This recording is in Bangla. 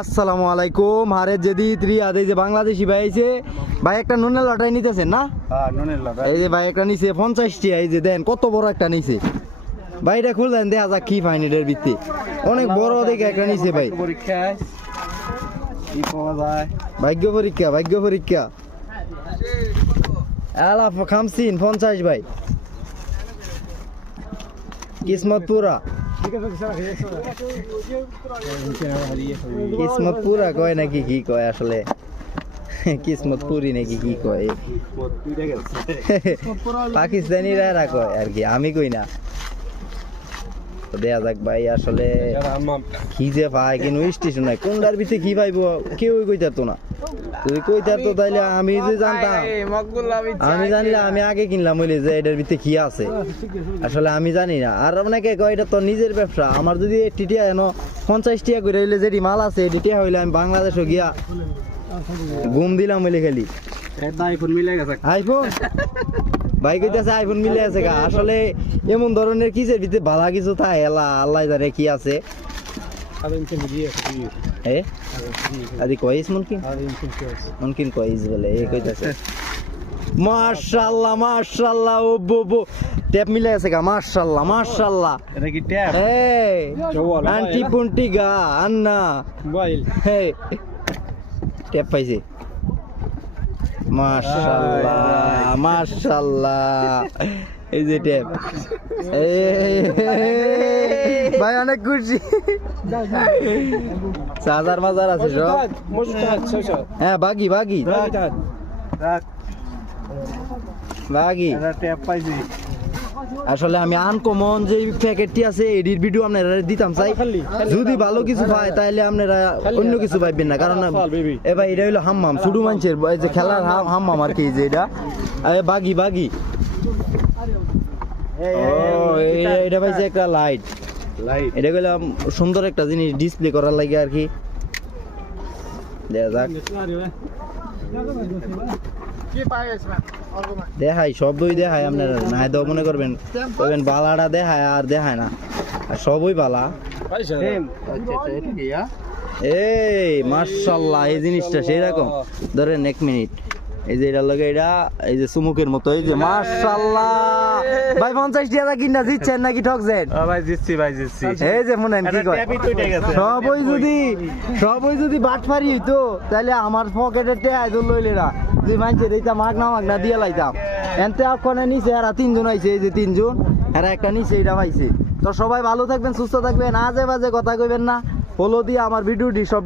আসসালামু আলাইকুম। হারে যেদি রিয়াদ এই যে বাংলাদেশি ভাই আইছে ভাই, একটা নুনের লটাই নিতেছেন না? হ্যাঁ, নুনের লটাই। এই যে ভাই একটা নিছে 50টি, এই যে দেন কত বড় একটা নিছে ভাই, এটা খুললেন দেখা যাক কি ফাইন এটার ভিত্তি। অনেক বড় দেখে একটা নিছে ভাই। পরীক্ষায় কি পাওয়া যায়? ভাগ্য পরীক্ষা, ভাগ্য পরীক্ষা। আলা 50 ভাই, কিসমত পুরা। কিসমত পুরা কয় নাকি কি কয় আসলে? কিসমত পুরি নাকি কি কয়? পাকিস্তানিরা এরা কয় আর কি, আমি কই না। দেয়া যাক ভাই, আসলে কি যে পায় কিন্তু স্টেশন নাই, কোনটার ভিতরে কি পাইবো কেউ কইতে তো না। যদি কইতে তো তাইলে আমি যে জানতাম, আমি জানলে আমি আগে কিনলাম হইলে যে এটার ভিতরে কি আছে। আসলে আমি জানি না। আর অনেকে কয় এটা তো নিজের ব্যবসা। আমার যদি টিটিয়া এনো 50 টিয়া করে হইলে যেটি মাল আছে টিটিয়া হইলে আমি বাংলাদেশে গিয়া ঘুম দিলাম হইলে খালি আইফোন মিলে গেছে। আইফোন ভাই কইতেছে আইফোন মিলে আছে গা। আসলে এমন ধরনের কিসের ভিতরে ভালো কিছু থাকে আল্লাহ জানে কি আছে। আদি কইস মুমকিন কইস বলে এই কইতাছে। মাশাআল্লাহ মাশাআল্লাহ, ও বো ট্যাপ মিলে আছে গা। মাশাআল্লাহ মাশাআল্লাহ, এটা কি ট্যাব? এই চৌল আন্টি পুন্টি গা আন্না মোবাইল। এই ট্যাপ পাইছে। মাশাআল্লাহ মাশাআল্লাহ, এই যে ট্যাপ। ভাই অনেক খুশি। চার্জার মাজার আছে সব। হ্যাঁ বাগি বাগি বাগি ট্যাব পাইছি। আসলে আমি আনকমন যে প্যাকেটটি আছে এডির ভিডিও আপনারা দিতাম চাই। যদি ভালো কিছু পায় তাহলে আপনারা অন্য কিছু পাইবেন না, কারণ এ ভাই এটা হইলো হাম্মাম, ছোট মানুষের যে খেলার হাম্মাম আর কি, যে এটা বাগি বাগি। এটা পাইছে একটা লাইট। এটা গেলাম সুন্দর একটা জিনিস ডিসপ্লে করার লাগে আর কি। দেখা যাক, দেখাই সবই দেখায়। আপনারা না দাও মনে করবেন বালাটা দেখায় আর দেখায় না, আর সবই বালা। এই মাশাআল্লাহ, এই জিনিসটা সেই রকম। ধরেন 1 মিনিট, এই যে এটার লগে এটা এই যে চুমুকের মতো, এই যে মাশাআল্লাহ ভাই 50 টাকা কিনা দিচ্ছেন নাকি ঠকছেন? ভাই জিতছি, ভাই জিতছি। এই যে মনে কি কয়, সবই যদি বাটফারি হইতো তাহলে আমার পকেটের টাকা দল লইলে না, দুই মানুষের এইটা মাগনা দিয়ে লাইতাম। এনতে ওখানে নিচে আর 3 জন আইছে, এই যে 3 জন আর একটা নিচে এটা পাইছে। তো সবাই ভালো থাকবেন, সুস্থ থাকবেন, আজে বাজে কথা কইবেন না। ফলো দিয়ে আমার ভিডিওটি সব